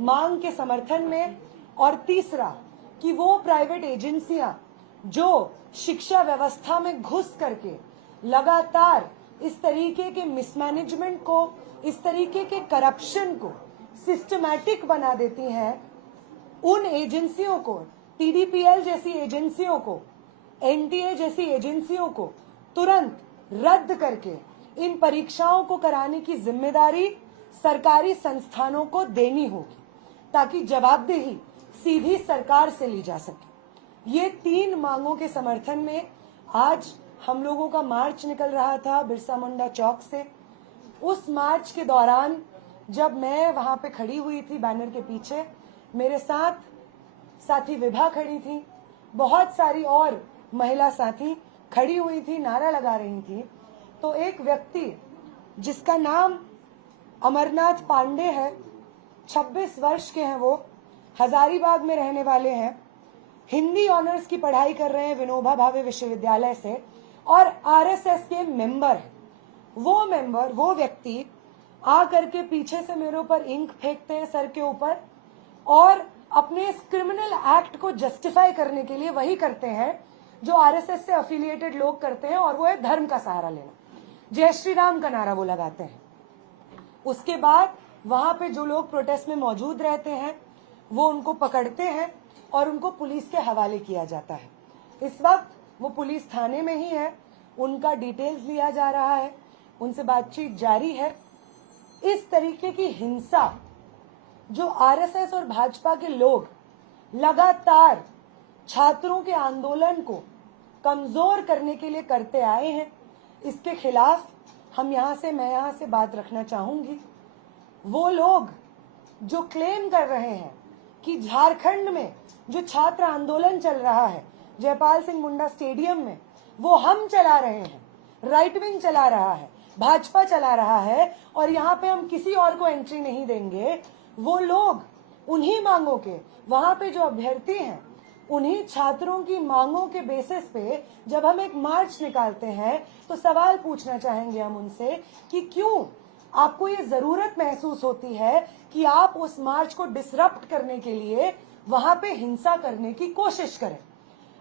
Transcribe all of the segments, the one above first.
मांग के समर्थन में, और तीसरा कि वो प्राइवेट एजेंसियां जो शिक्षा व्यवस्था में घुस करके लगातार इस तरीके के मिसमैनेजमेंट को, इस तरीके के करप्शन को सिस्टमैटिक बना देती हैं, उन एजेंसियों को, टीडीपीएल जैसी एजेंसियों को, एनटीए जैसी एजेंसियों को तुरंत रद्द करके इन परीक्षाओं को कराने की जिम्मेदारी सरकारी संस्थानों को देनी होगी, ताकि जवाबदेही सीधी सरकार से ली जा सके। ये 3 मांगों के समर्थन में आज हम लोगों का मार्च निकल रहा था बिरसा मुंडा चौक से। उस मार्च के दौरान जब मैं वहां पे खड़ी हुई थी बैनर के पीछे, मेरे साथ साथी विभा खड़ी थी, बहुत सारी और महिला साथी खड़ी हुई थी, नारा लगा रही थी। तो एक व्यक्ति जिसका नाम अमरनाथ पांडे है, 26 वर्ष के हैं, वो हजारीबाग में रहने वाले हैं, हिंदी ऑनर्स की पढ़ाई कर रहे हैं विनोबा भावे विश्वविद्यालय से, और आरएसएस के मेंबर हैं। वो व्यक्ति आ करके पीछे से मेरे ऊपर इंक फेंकते हैं सर के ऊपर, और अपने इस क्रिमिनल एक्ट को जस्टिफाई करने के लिए वही करते हैं जो आरएसएस से एफिलिएटेड लोग करते हैं, और वो है धर्म का सहारा लेना। जय श्री राम का नारा वो लगाते हैं। उसके बाद वहां पे जो लोग प्रोटेस्ट में मौजूद रहते हैं वो उनको पकड़ते हैं और उनको पुलिस के हवाले किया जाता है। इस वक्त वो पुलिस थाने में ही है, उनका डिटेल्स लिया जा रहा है, उनसे बातचीत जारी है। इस तरीके की हिंसा जो आरएसएस और भाजपा के लोग लगातार छात्रों के आंदोलन को कमजोर करने के लिए करते आए हैं, इसके खिलाफ मैं यहाँ से बात रखना चाहूंगी। वो लोग जो क्लेम कर रहे हैं कि झारखंड में जो छात्र आंदोलन चल रहा है जयपाल सिंह मुंडा स्टेडियम में, वो हम चला रहे हैं, राइट विंग चला रहा है, भाजपा चला रहा है, और यहाँ पे हम किसी और को एंट्री नहीं देंगे, वो लोग उन्हीं मांगों के, वहां पे जो अभ्यर्थी हैं, उन्हीं छात्रों की मांगों के बेसिस पे जब हम एक मार्च निकालते हैं तो सवाल पूछना चाहेंगे हम उनसे कि क्यों आपको ये जरूरत महसूस होती है कि आप उस मार्च को डिसरप्ट करने के लिए वहां पे हिंसा करने की कोशिश करें।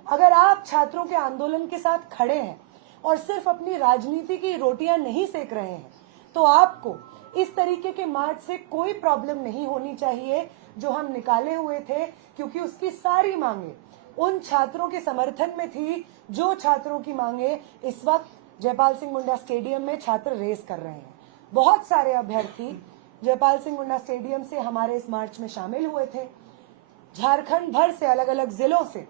अगर आप छात्रों के आंदोलन के साथ खड़े हैं और सिर्फ अपनी राजनीति की रोटियां नहीं सेक रहे हैं, तो आपको इस तरीके के मार्च से कोई प्रॉब्लम नहीं होनी चाहिए जो हम निकाले हुए थे, क्योंकि उसकी सारी मांगे उन छात्रों के समर्थन में थी जो छात्रों की मांगे इस वक्त जयपाल सिंह मुंडा स्टेडियम में छात्र रेस कर रहे हैं। बहुत सारे अभ्यर्थी जयपाल सिंह मुंडा स्टेडियम से हमारे इस मार्च में शामिल हुए थे। झारखंड भर से अलग अलग जिलों से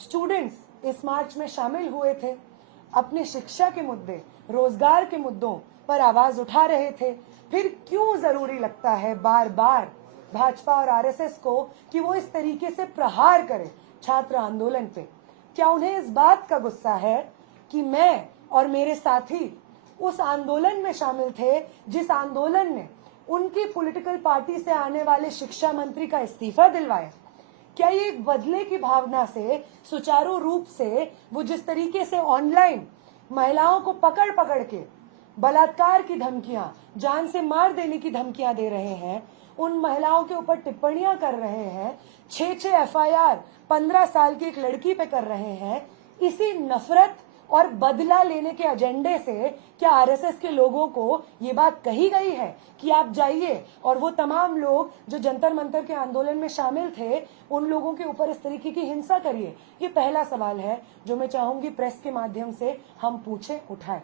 स्टूडेंट्स इस मार्च में शामिल हुए थे, अपने शिक्षा के मुद्दे, रोजगार के मुद्दों पर आवाज उठा रहे थे। फिर क्यों जरूरी लगता है बार बार भाजपा और आरएसएस को कि वो इस तरीके से प्रहार करे छात्र आंदोलन पे? क्या उन्हें इस बात का गुस्सा है कि मैं और मेरे साथी उस आंदोलन में शामिल थे जिस आंदोलन ने उनकी पॉलिटिकल पार्टी से आने वाले शिक्षा मंत्री का इस्तीफा दिलवाया? क्या ये एक बदले की भावना से सुचारू रूप से वो जिस तरीके से ऑनलाइन महिलाओं को पकड़ पकड़ के बलात्कार की धमकियां, जान से मार देने की धमकियां दे रहे हैं, उन महिलाओं के ऊपर टिप्पणियां कर रहे हैं, 6 एफआईआर 15 साल की एक लड़की पे कर रहे हैं, इसी नफरत और बदला लेने के एजेंडे से क्या आरएसएस के लोगों को ये बात कही गई है कि आप जाइए और वो तमाम लोग जो जंतर मंतर के आंदोलन में शामिल थे उन लोगों के ऊपर इस तरीके की हिंसा करिए? ये पहला सवाल है जो मैं चाहूंगी प्रेस के माध्यम से हम पूछे, उठाएं।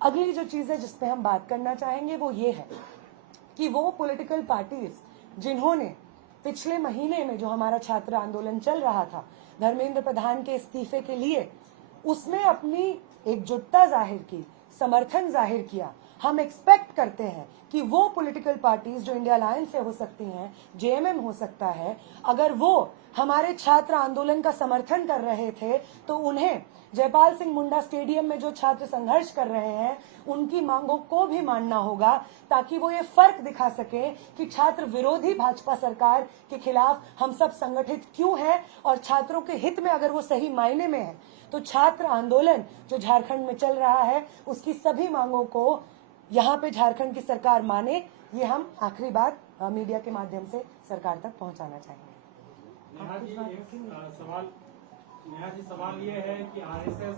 अगली जो चीज है जिसपे हम बात करना चाहेंगे वो ये है कि वो पॉलिटिकल पार्टीज जिन्होंने पिछले महीने में जो हमारा छात्र आंदोलन चल रहा था धर्मेंद्र प्रधान के इस्तीफे के लिए, उसमें अपनी एकजुटता जाहिर की, समर्थन जाहिर किया। हम एक्सपेक्ट करते हैं कि वो पॉलिटिकल पार्टीज जो इंडिया अलायंस से हो सकती हैं, जेएमएम हो सकता है, अगर वो हमारे छात्र आंदोलन का समर्थन कर रहे थे तो उन्हें जयपाल सिंह मुंडा स्टेडियम में जो छात्र संघर्ष कर रहे हैं उनकी मांगों को भी मानना होगा, ताकि वो ये फर्क दिखा सके कि छात्र विरोधी भाजपा सरकार के खिलाफ हम सब संगठित क्यों हैं, और छात्रों के हित में अगर वो सही मायने में है तो छात्र आंदोलन जो झारखंड में चल रहा है उसकी सभी मांगों को यहाँ पे झारखंड की सरकार माने। ये हम आखिरी बात मीडिया के माध्यम से सरकार तक पहुंचाना चाहेंगे। नेहा जी, सवाल ये है कि आरएसएस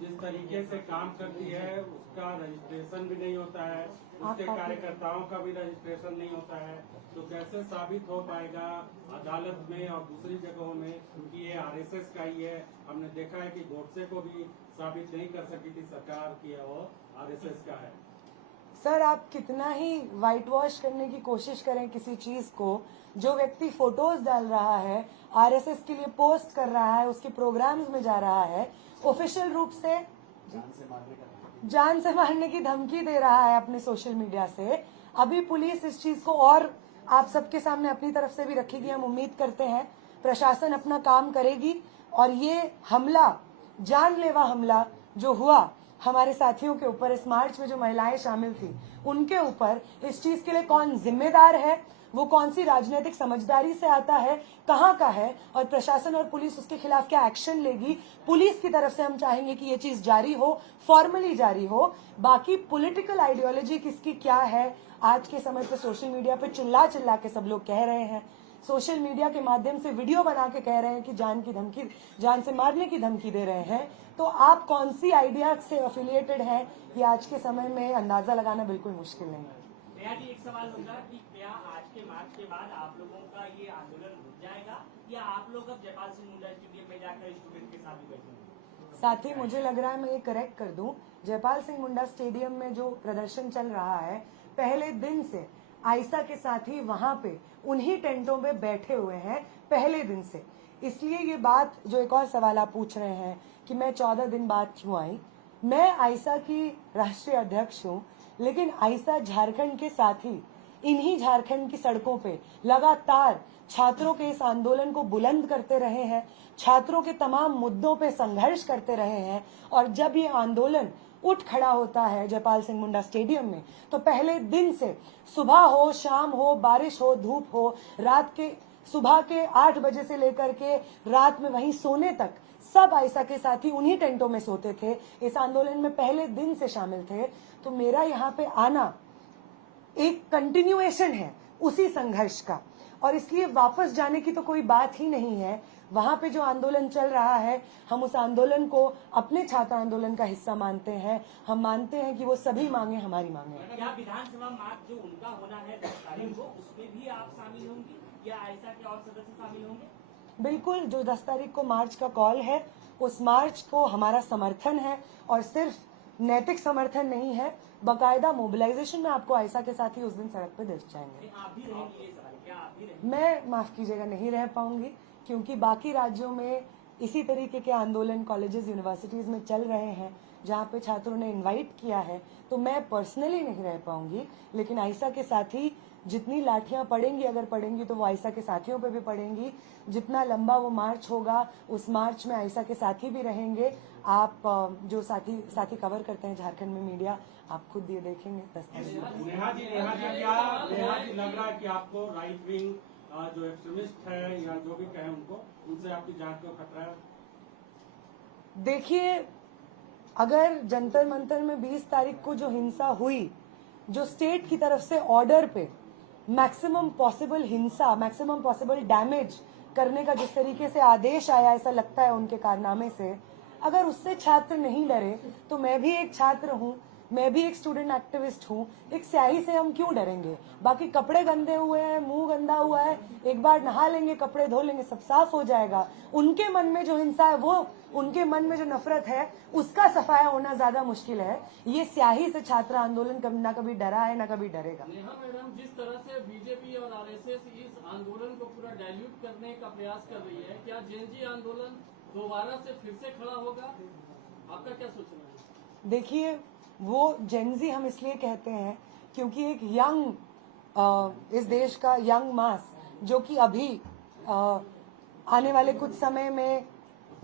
जिस तरीके से काम करती है उसका रजिस्ट्रेशन भी नहीं होता है, उसके कार्यकर्ताओं का भी रजिस्ट्रेशन नहीं होता है, तो कैसे साबित हो पाएगा अदालत में और दूसरी जगहों में कि ये आरएसएस का ही है? हमने देखा है कि गोडसे को भी साबित नहीं कर सकी थी सरकार की वो आरएसएस का है। सर, आप कितना ही व्हाइट वॉश करने की कोशिश करें किसी चीज को, जो व्यक्ति फोटोज डाल रहा है, आरएसएस के लिए पोस्ट कर रहा है, उसके प्रोग्राम्स में जा रहा है, ऑफिशियल रूप से जान से मारने की धमकी दे रहा है अपने सोशल मीडिया से। अभी पुलिस इस चीज को और आप सबके सामने अपनी तरफ से भी रखेगी। हम उम्मीद करते हैं प्रशासन अपना काम करेगी और ये हमला, जानलेवा हमला जो हुआ हमारे साथियों के ऊपर, इस मार्च में जो महिलाएं शामिल थी उनके ऊपर, इस चीज के लिए कौन जिम्मेदार है, वो कौन सी राजनीतिक समझदारी से आता है, कहाँ का है, और प्रशासन और पुलिस उसके खिलाफ क्या एक्शन लेगी। पुलिस की तरफ से हम चाहेंगे कि ये चीज जारी हो, फॉर्मली जारी हो। बाकी पॉलिटिकल आइडियोलॉजी किसकी क्या है, आज के समय पे सोशल मीडिया पे चिल्ला चिल्ला के सब लोग कह रहे हैं, सोशल मीडिया के माध्यम से वीडियो बना के कह रहे हैं कि जान से मारने की धमकी दे रहे हैं। तो आप कौन सी आइडिया से एफिलिएटेड हैं, ये आज के समय में अंदाजा लगाना बिल्कुल मुश्किल नहीं है। नेहा जी, एक सवाल होगा कि क्या आज के मार्च के बाद आप लोगों का ये आंदोलन रुक जाएगा या आप लोग अब जयपाल सिंह मुंडा स्टेडियम में जाकर स्टूडेंट के साथ भी बैठेंगे? साथ ही मुझे लग रहा है मैं ये करेक्ट कर दूं, जयपाल सिंह मुंडा स्टेडियम में जो प्रदर्शन चल रहा है, पहले दिन से आयशा के साथी वहां पे उन्हीं टेंटों में बैठे हुए हैं पहले दिन से। इसलिए ये बात, जो एक और सवाल आप पूछ रहे हैं कि मैं 14 दिन बाद क्यों आई, मैं आयशा की राष्ट्रीय अध्यक्ष हूँ, लेकिन आयशा झारखंड के साथी इन्हीं झारखंड की सड़कों पे लगातार छात्रों के इस आंदोलन को बुलंद करते रहे हैं, छात्रों के तमाम मुद्दों पे संघर्ष करते रहे हैं। और जब ये आंदोलन उठ खड़ा होता है जयपाल सिंह मुंडा स्टेडियम में, तो पहले दिन से सुबह हो, शाम हो, बारिश हो, धूप हो, रात के सुबह के 8 बजे से लेकर के रात में वहीं सोने तक सब आयशा के साथी उन्हीं टेंटों में सोते थे, इस आंदोलन में पहले दिन से शामिल थे। तो मेरा यहाँ पे आना एक कंटिन्यूएशन है उसी संघर्ष का, और इसलिए वापस जाने की तो कोई बात ही नहीं है। वहां पे जो आंदोलन चल रहा है, हम उस आंदोलन को अपने छात्र आंदोलन का हिस्सा मानते हैं। हम मानते हैं कि वो सभी मांगे हमारी मांगे हैं। क्या विधानसभा मार्च जो उनका होना है 10 तारीख को, उसमें भी आप शामिल होंगी या आयशा के और सदस्य शामिल होंगे? बिल्कुल, जो 10 तारीख को मार्च का कॉल है, उस मार्च को हमारा समर्थन है, और सिर्फ नैतिक समर्थन नहीं है, बाकायदा मोबिलाइजेशन में आपको आयशा के साथ ही उस दिन सड़क पे दिख जाएंगे। आप भी रहेंगे ये सवाल, क्या आप भी रहेंगे? मैं, माफ कीजिएगा, नहीं रह पाऊंगी, क्योंकि बाकी राज्यों में इसी तरीके के आंदोलन कॉलेजेस, यूनिवर्सिटीज में चल रहे हैं, जहाँ पे छात्रों ने इनवाइट किया है। तो मैं पर्सनली नहीं रह पाऊंगी, लेकिन आयशा के साथी जितनी लाठियां पड़ेंगी, अगर पड़ेंगी तो वो आयशा के साथियों पे भी पड़ेंगी। जितना लंबा वो मार्च होगा, उस मार्च में आयशा के साथी भी रहेंगे। आप जो साथी कवर करते हैं झारखंड में मीडिया, आप खुद ये देखेंगे। नेहा जी, लग रहा है कि आपको राइट विंग जो एक्सट्रीमिस्ट है या जो भी कहे उनको, उनसे आपकी जान को खतरा है? देखिए, अगर जंतर मंतर में 20 तारीख को जो हिंसा हुई, जो स्टेट की तरफ से ऑर्डर पे मैक्सिमम पॉसिबल हिंसा, मैक्सिमम पॉसिबल डैमेज करने का जिस तरीके से आदेश आया, ऐसा लगता है उनके कारनामे से, अगर उससे छात्र नहीं डरे, तो मैं भी एक छात्र हूँ, मैं भी एक स्टूडेंट एक्टिविस्ट हूँ। एक स्याही से हम क्यों डरेंगे? बाकी कपड़े गंदे हुए हैं, मुंह गंदा हुआ है, एक बार नहा लेंगे, कपड़े धो लेंगे, सब साफ हो जाएगा। उनके मन में जो हिंसा है, वो उनके मन में जो नफरत है, उसका सफाया होना ज्यादा मुश्किल है। ये स्याही से छात्र आंदोलन ना कभी डरा है, ना कभी डरेगा। नेहा मैडम, जिस तरह से बीजेपी और आरएसएस इस आंदोलन को पूरा डाइल्यूट करने का प्रयास कर रही है, क्या जेनजी आंदोलन दोबारा से फिर से खड़ा होगा? आपका क्या सोचना है? देखिए, वो जेनजी हम इसलिए कहते हैं क्योंकि एक यंग, इस देश का यंग मास, जो कि अभी आने वाले कुछ समय में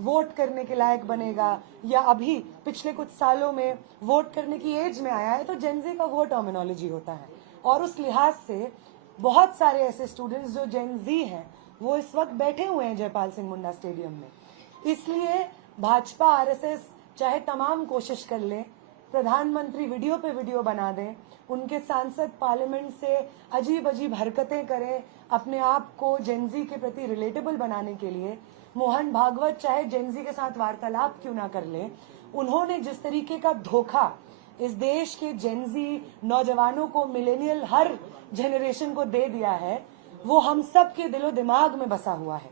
वोट करने के लायक बनेगा, या अभी पिछले कुछ सालों में वोट करने की एज में आया है, तो जेनजी का वो टर्मिनोलॉजी होता है। और उस लिहाज से बहुत सारे ऐसे स्टूडेंट्स जो जेनजी हैं, वो इस वक्त बैठे हुए हैं जयपाल सिंह मुंडा स्टेडियम में। इसलिए भाजपा, आरएसएस चाहे तमाम कोशिश कर ले, प्रधानमंत्री वीडियो पे वीडियो बना दें, उनके सांसद पार्लियामेंट से अजीब अजीब हरकतें करें अपने आप को जेनजी के प्रति रिलेटेबल बनाने के लिए। मोहन भागवत चाहे जेनजी के साथ वार्तालाप क्यों ना कर ले, उन्होंने जिस तरीके का धोखा इस देश के जेनजी नौजवानों को, मिलेनियल हर जनरेशन को दे दिया है, वो हम सब के दिलो दिमाग में बसा हुआ है।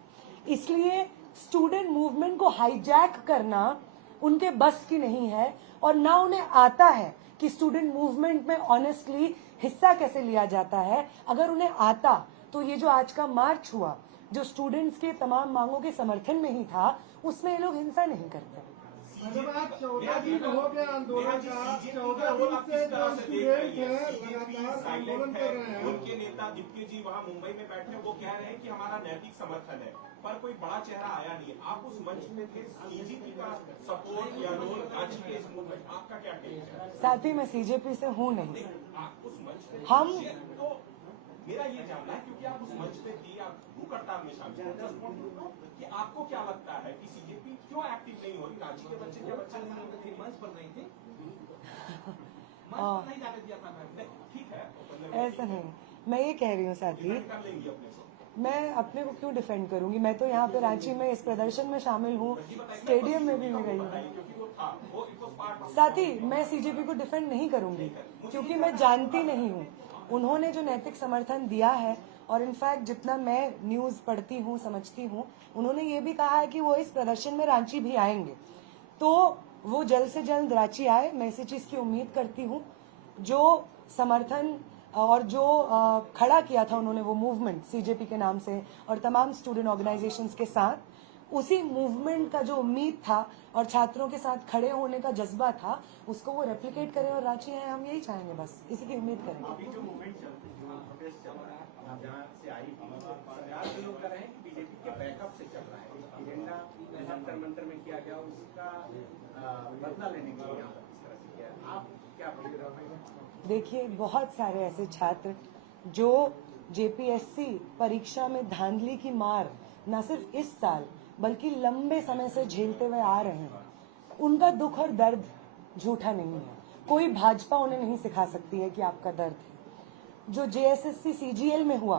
इसलिए स्टूडेंट मूवमेंट को हाईजैक करना उनके बस की नहीं है और ना उन्हें आता है कि स्टूडेंट मूवमेंट में ऑनेस्टली हिस्सा कैसे लिया जाता है। अगर उन्हें आता तो ये जो आज का मार्च हुआ, जो स्टूडेंट्स के तमाम मांगों के समर्थन में ही था, उसमें ये लोग हिंसा नहीं करते। जब आप 14 दिन हो गया आंदोलन का, 14 दिन से जो स्टूडेंट है लगातार आंदोलन कर रहे हैं। उनके नेता दीप्ति जी वहाँ मुंबई में बैठे हैं, वो कह रहे हैं कि हमारा नैतिक समर्थन है, पर कोई बड़ा चेहरा आया नहीं। आप उस मंच में थे, सीजेपी का सपोर्ट या रोल आज के इस मूवमेंट, आपका क्या टेक है? साथ ही मैं सीजेपी से हूँ नहीं, आप उस मंच पे हम तो मेरा ये जानना है, क्योंकि आप उस मंच पे थी, आप भूख हड़ताल में शामिल थे, कि आपको क्या लगता है कि सीजेपी क्यों एक्टिव नहीं हो रही? रांची के बच्चे क्या बच्चे मंच पर नहीं थे, मंच पर नहीं जाने दिया था? ठीक है, ऐसा नहीं, मैं ये कह रही हूँ साथी, कर लेंगी अपने को। मैं अपने को क्यों डिफेंड करूंगी? मैं तो यहाँ पे रांची में इस प्रदर्शन में शामिल हूँ, स्टेडियम में भी मैं गई हूँ। साथी, मैं सीजेपी को डिफेंड नहीं करूंगी क्योंकि मैं जानती नहीं हूँ उन्होंने जो नैतिक समर्थन दिया है। और इनफैक्ट जितना मैं न्यूज पढ़ती हूँ, समझती हूँ, उन्होंने ये भी कहा है कि वो इस प्रदर्शन में रांची भी आएंगे, तो वो जल्द से जल्द रांची आए। मैं इसी चीज की उम्मीद करती हूँ। जो समर्थन और जो खड़ा किया था उन्होंने, वो मूवमेंट सीजेपी के नाम से और तमाम स्टूडेंट ऑर्गेनाइजेशंस के साथ, उसी मूवमेंट का जो उम्मीद था और छात्रों के साथ खड़े होने का जज्बा था, उसको वो रेप्लिकेट करें और रांची आए। हम यही चाहेंगे, बस इसी की उम्मीद करेंगे। अभी जो मूवमेंट प्रोटेस्ट चल रहा है, आप जहाँ से आई थी, सरकार के लोग कह रहे हैं कि बीजेपी के बैकअप से चल रहा है, एजेंडा जंतर मंतर में किया गया, उसका बदला लेने के लिए यहाँ पर इस तरह से किया। आप क्या बोलेंगे? देखिए, बहुत सारे ऐसे छात्र जो जेपीएससी परीक्षा में धांधली की मार न सिर्फ इस साल बल्कि लंबे समय से झेलते हुए आ रहे हैं, उनका दुख और दर्द झूठा नहीं है। कोई भाजपा उन्हें नहीं सिखा सकती है कि आपका दर्द है। जो जेएसएससी सीजीएल में हुआ,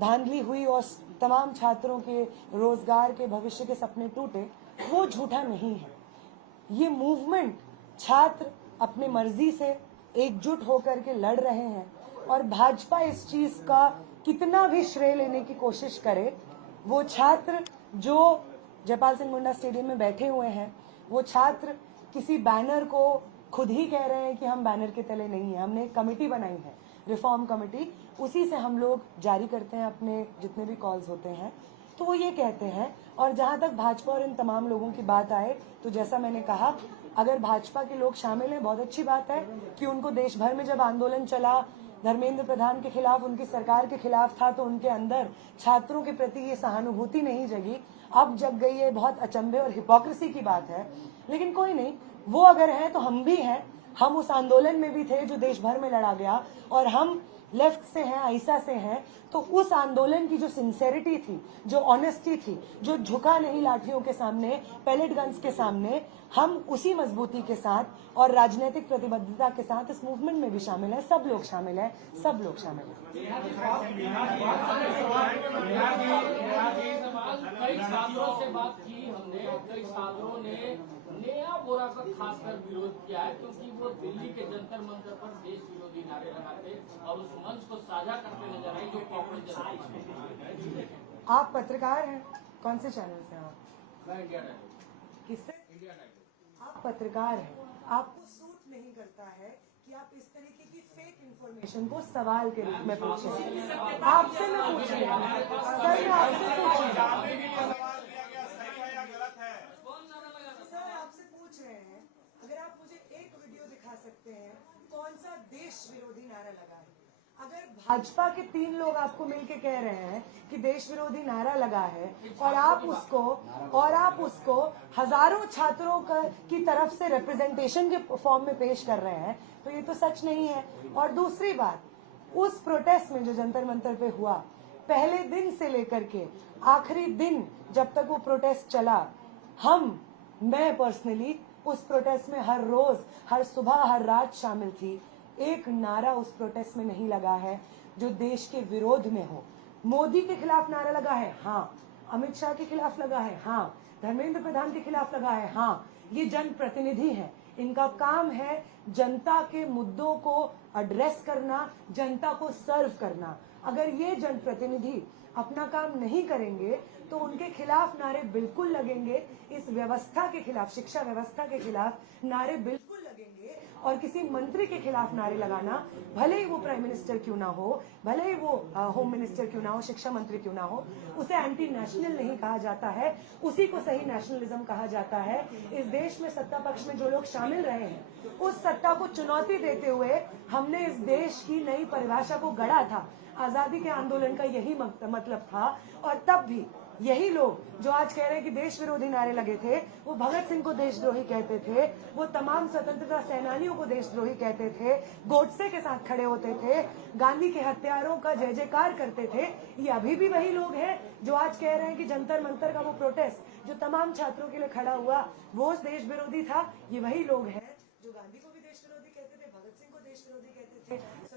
धांधली हुई और तमाम छात्रों के रोजगार के, भविष्य के सपने टूटे, वो झूठा नहीं है। ये मूवमेंट छात्र अपने मर्जी से एकजुट होकर के लड़ रहे हैं और भाजपा इस चीज का कितना भी श्रेय लेने की कोशिश करे, वो छात्र जो जयपाल सिंह मुंडा स्टेडियम में बैठे हुए हैं, वो छात्र किसी बैनर को खुद ही कह रहे हैं कि हम बैनर के तले नहीं है। हमने एक कमेटी बनाई है, रिफॉर्म कमेटी, उसी से हम लोग जारी करते हैं अपने जितने भी कॉल्स होते हैं। तो वो ये कहते हैं। और जहां तक भाजपा और इन तमाम लोगों की बात आए, तो जैसा मैंने कहा, अगर भाजपा के लोग शामिल हैं, बहुत अच्छी बात है कि उनको देश भर में जब आंदोलन चला, धर्मेंद्र प्रधान के खिलाफ, उनकी सरकार के खिलाफ था, तो उनके अंदर छात्रों के प्रति ये सहानुभूति नहीं जगी। अब जग गई है, बहुत अचंभे और हिपोक्रेसी की बात है। लेकिन कोई नहीं, वो अगर है तो हम भी हैं। हम उस आंदोलन में भी थे जो देश भर में लड़ा गया, और हम लेफ्ट से हैं, आईसा से हैं। तो उस आंदोलन की जो सिंसेरिटी थी, जो ऑनेस्टी थी, जो झुका नहीं लाठियों के सामने, पैलेट गन्स के सामने, हम उसी मजबूती के साथ और राजनीतिक प्रतिबद्धता के साथ इस मूवमेंट में भी शामिल हैं। सब लोग शामिल हैं, सब लोग शामिल हैं। कई छात्रों से बात की हमने, कई छात्रों ने नया बोरा का खासकर विरोध किया है, क्योंकि वो दिल्ली के जंतर मंतर पर देश विरोधी नारे लगाते और उस मंच को साझा करते नजर आए, जो कांग्रेस। आप पत्रकार हैं, कौन से चैनल से आप? मैं इंडिया टाइम। किससे? India time. आप पत्रकार हैं, आपको सूट नहीं करता है कि आप इस तरीके की फेक इंफॉर्मेशन को सवाल के रूप में पूछें। आपसे मैं पूछ रही हूँ सर, मैं आपसे पूछ रही हूँ सर, आपसे पूछ रहे हैं, अगर आप मुझे एक वीडियो दिखा सकते हैं कौन सा देश विरोधी नारा लगा है। अगर भाजपा के 3 लोग आपको मिलके कह रहे हैं कि देश विरोधी नारा लगा है, और आप उसको हजारों छात्रों की तरफ से रिप्रेजेंटेशन के फॉर्म में पेश कर रहे हैं, तो ये तो सच नहीं है। और दूसरी बात, उस प्रोटेस्ट में जो जंतर मंतर पे हुआ, पहले दिन से लेकर के आखिरी दिन जब तक वो प्रोटेस्ट चला, मैं पर्सनली उस प्रोटेस्ट में हर रोज, हर सुबह, हर रात शामिल थी। एक नारा उस प्रोटेस्ट में नहीं लगा है जो देश के विरोध में हो। मोदी के खिलाफ नारा लगा है, हाँ। अमित शाह के खिलाफ लगा है, हाँ। धर्मेंद्र प्रधान के खिलाफ लगा है, हाँ। ये जनप्रतिनिधि हैं, इनका काम है जनता के मुद्दों को एड्रेस करना, जनता को सर्व करना। अगर ये जनप्रतिनिधि अपना काम नहीं करेंगे तो उनके खिलाफ नारे बिल्कुल लगेंगे। इस व्यवस्था के खिलाफ, शिक्षा व्यवस्था के खिलाफ नारे बिल्कुल लगेंगे। और किसी मंत्री के खिलाफ नारे लगाना, भले ही वो प्राइम मिनिस्टर क्यों ना हो, भले ही वो होम मिनिस्टर क्यों ना हो, शिक्षा मंत्री क्यों ना हो, उसे एंटी नेशनल नहीं कहा जाता है, उसी को सही नेशनलिज्म कहा जाता है। इस देश में सत्ता पक्ष में जो लोग शामिल रहे हैं, उस सत्ता को चुनौती देते हुए हमने इस देश की नई परिभाषा को गढ़ा था। आजादी के आंदोलन का यही मतलब था। और तब भी यही लोग जो आज कह रहे हैं कि देश विरोधी नारे लगे थे, वो भगत सिंह को देशद्रोही कहते थे, वो तमाम स्वतंत्रता सेनानियों को देशद्रोही कहते थे, गोडसे के साथ खड़े होते थे, गांधी के हत्यारों का जय जयकार करते थे। ये अभी भी वही लोग हैं जो आज कह रहे हैं कि जंतर मंतर का वो प्रोटेस्ट जो तमाम छात्रों के लिए खड़ा हुआ वो देश विरोधी था। ये वही लोग हैं जो गांधी को भी देश विरोधी कहते थे, भगत सिंह को देश विरोधी कहते थे,